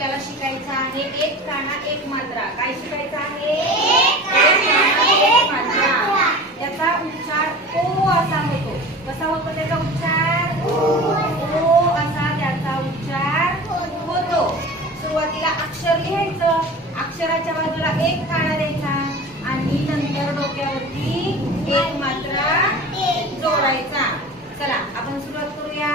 आपल्याला शिकायचं आहे एक काना एक मात्रा. काय शिकायचं आहे? एक काना एक मात्रा. त्याचा उच्चार ओ असा होतो. कसा होतो त्याचा उच्चार? ओ असा. त्याचा उच्चार होतो. सुरुवातीला अक्षर लिहायचं. अक्षराच्या बाजूला एक काना द्यायचा आणि नंतर डोक्यावरती एक मात्रा जोडायचा. चला आपण सुरुवात करूया.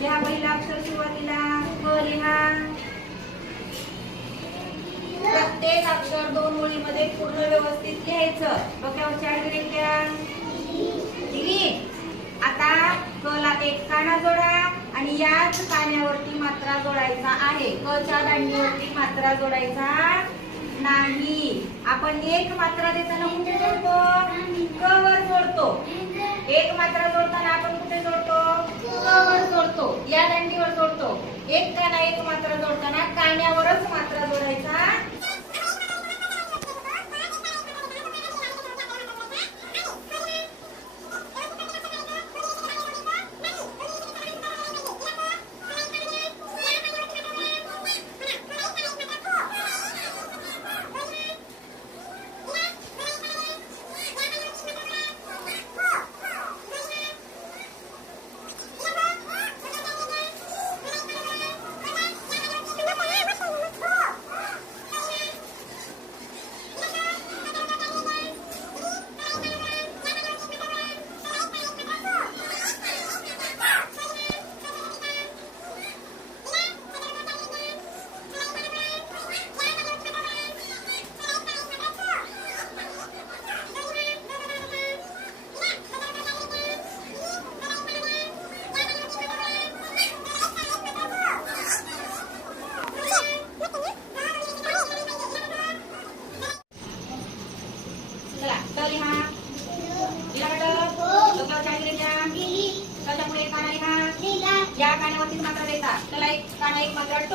लिहा पहिला अक्षर सुरुवातीला. क लिहा. प्रत्येक अक्षर दोन ओळीमध्ये पूर्ण व्यवस्थित लिहायचं डोक्यावरची आडवी रेषा आता कला एक काना जोडा आणि याच कान्यावरती मात्रा जोडायचा आहे. कच्या दांडीवरती मात्रा जोडायचा नाही. आपण एक मात्रा देताना कुठे जोडतो? क वर जोडतो. एक मात्रा जोडताना आपण कुठे जोडतो? क वर जोडतो. या दांडीवर जोडतो. एक काना एक मात्रा जोडताना कान्यावरच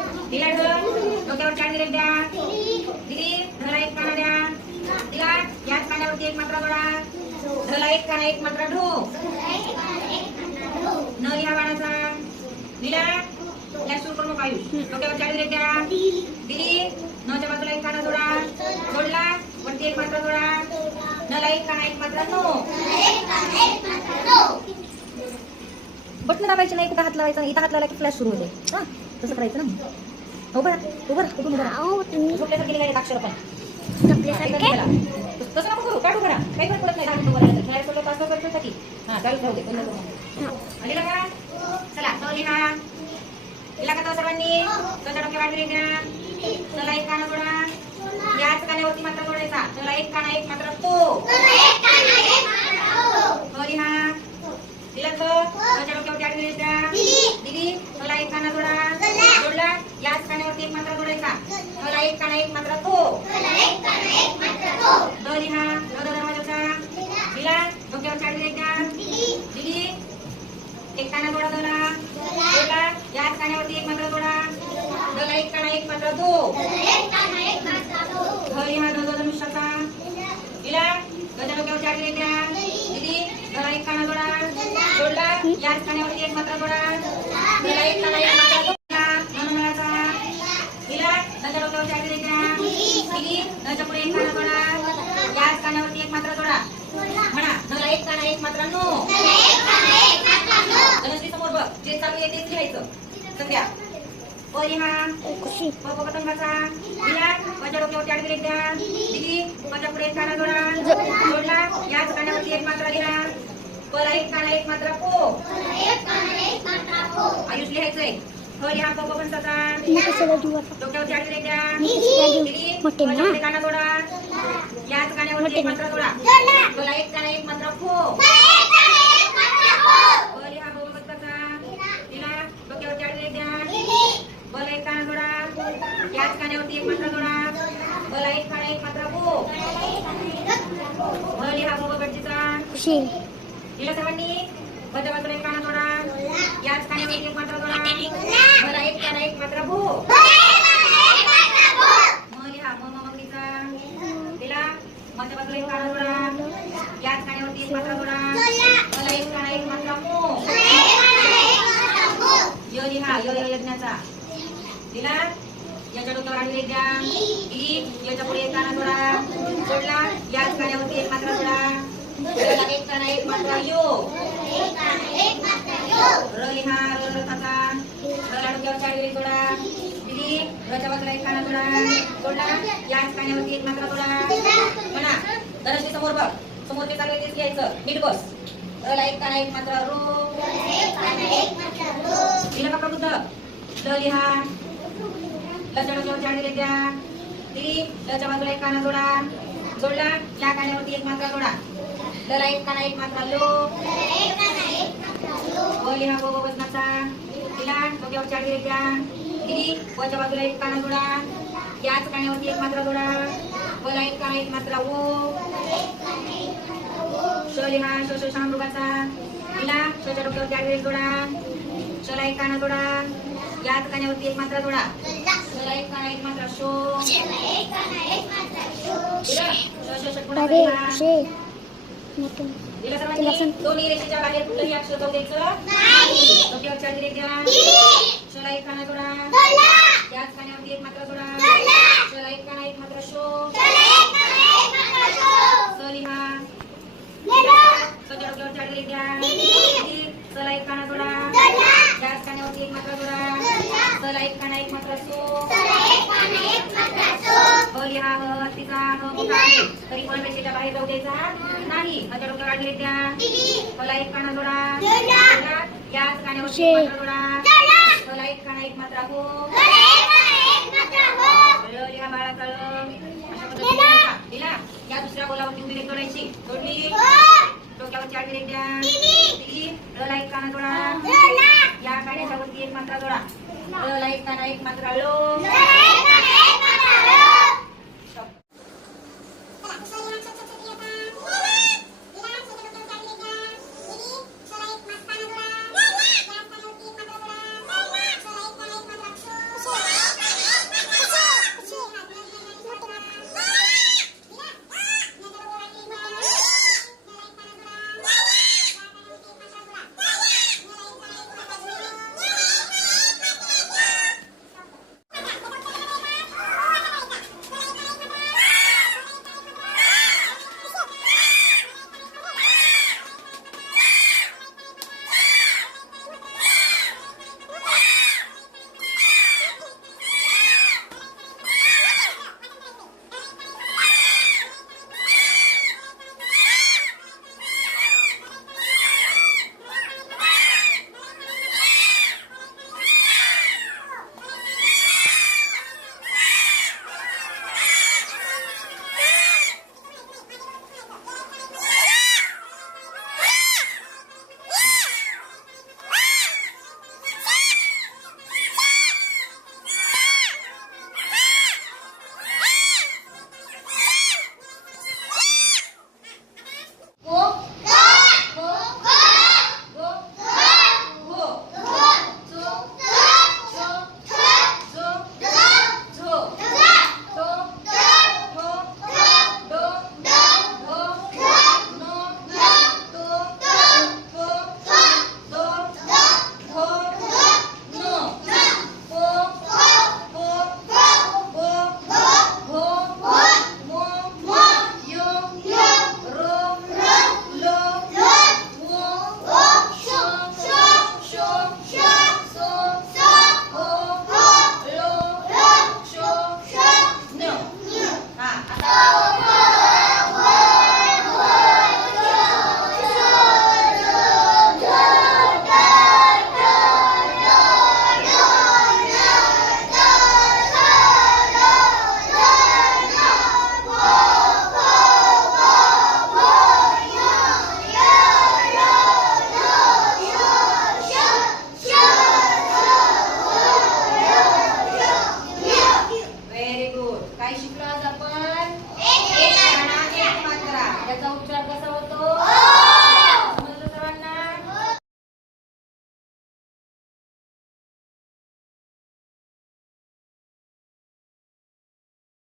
डोक्यावर दिला डोक्यावर डोक्यावर द्या दिली. ढला एक काना द्या. दिला. याच पाण्यावरती एक मात्रा जोडा ढला एक काना एक मात्रा ढो. न लिहा बाळाचा. दिला या सुरू करू नको डोक्यावर चार दिले द्या दिली. नच्या बाजूला एक काना जोडा. जोडला. वरती एक मात्रा जोडा. नला एक काना एक मात्रा नो बटन दाबायचे नाही कुठं हात लावायचा? इथं हात लावला की फ्लॅश सुरू होते. हा. तसं करायचं ना? उभं राहा उभं राहा उभं राहा? झोपल्यासारखी लिहायचं अक्षर पण. तसं नको करू काढू करा काही फरक पडत नाही मिनिटं बोलायला खेळायला सोडलं पाच पाच मिनिटासाठी हा चालूच राहू दे. आली का? चला तो लिहा लिहा का सर्वांनी? त्याच्या डोक्यावर आडवी द्या चला एक काना जोडा. याच कानावरती मात्र जोडायचा. चला एक काना एक मात्र. तो. तो लिहा दिला तो त्याच्या डोक्यावरती आडवी द्या दिली चला एक काना कानावरती एक जोडायचा चला एक काना एक मात्र तो. द लिहा द दिला डोक्यावर चाडवी द्या दिली. एक काना जोडा दोला जोडला याच कानावरती एक मात्र जोडा. दोला एक काना एक मात्र दो ध लिहा द धनुष्याचा दिला गजा डोक्यावर चाडवी द्या दिली. दोला. एक काना जोडा. जोडला याच कानावरती एक मात्र जोडा दोला एक काना एक मात्र जोडला धनुर्माळाचा दिला गजा डोक्यावर चाडवी द्या दिली गजा पुढे एक काना जोडा याच कानावरती एक मात्र जोडा म्हणा दोला एक काना एक मात्र नो धनश्री समोर बघ जे चालू आहे तेच लिहायचं सध्या परिहा पतंगाचा दिला माझ्या डोक्यावरती आडवी रेष द्या दिली माझ्या पुढे एक काना जोडा जोडला याच कानावरती एक मात्रा लिहा पला एक काना एक मात्रा पो आयुष लिहायचंय ह लिहा प पंचाचा डोक्यावरती आडवी रेष द्या दिली मोठे ना? माझ्या पुढे काना जोडा याच कानावरती एक मात्रा जोडा पला एक काना एक मात्रा पो बल हा बहुमताचा तिला डोक्यावरती आडवी रेष द्या बल एक काना जोडा याच कानावरती एक मात्रा जोडा बल गला एक काना एक मात्रा गो ग लिहा गो गटजीचा लिहिला सर्वांनी मध्य बाजूला एक काना जोडा याच कान्यावरती एक मात्रा जोडा गला एक काना एक मात्रा भू म लिहा म म मगरीचा दिला मध्य बाजूला एक काना जोडा याच कान्यावरती एक मात्रा जोडा गला एक काना एक मात्रा मो य लिहा य य यज्ञाचा दिला याच्या डोक्यावर आडवी द्या दिली याच्यापुढे एक काना जोडा जोडला याच कान्यावरती एक मात्रा जोडा याला एक काना एक मात्रा यो र लिहा र रथाचा रला डोक्यावर आडवी जोडा दिली रच्या बाजूला एक काना जोडा जोडला याच कान्यावरती एक मात्रा जोडा म्हणा धनश्री समोर बघ समोर ते चालू आहे तेच लिहायचं नीट बस रला एक काना एक मात्रा रो दिलं का प्रबुद्ध ल लिहा लच्या डोक्यावर झाडले द्या दिली लच्या बाजूला एक काना जोडा जोडला या कान्यावरती एक मात्रा जोडा लला एक काना एक मात्रा लो व लिहा गो वजनाचा तिला डोक्यावर झाडले द्या दिली वच्या बाजूला एक काना जोडा याच कान्यावरती एक मात्रा जोडा वला एक काना एक मात्रा ओ श लिहा श श शामृगाचा तिला शोच्या डोक्यावर झाडले जोडा शला एक काना जोडा याच कान्यावरती एक मात्रा जोडा. शो सर्वांनी? दोन्ही रेषेच्या बाहेर कुठलंही अक्षर जाऊ द्यायचं डोक्यावर चार दिले शला एक काना जोडा. याच कान्यावरती एक मात्रा जोडा. पण रेषेच्या बाहेर जाऊ द्यायचा नाही माझ्या डोक्यावर मला एक काना जोडा. याच मात्रा जोडा. मला एक काना एक मात्रा हो. कळलं लिहा बाळा. दिला या दुसऱ्या बोलावरती उभी जोडायची जोडली. डोक्यावर चार द्या दिली. ला एक काना जोडा. या कान्याच्या वरती एक मात्रा जोडा. ला एक काना एक मात्रा लो.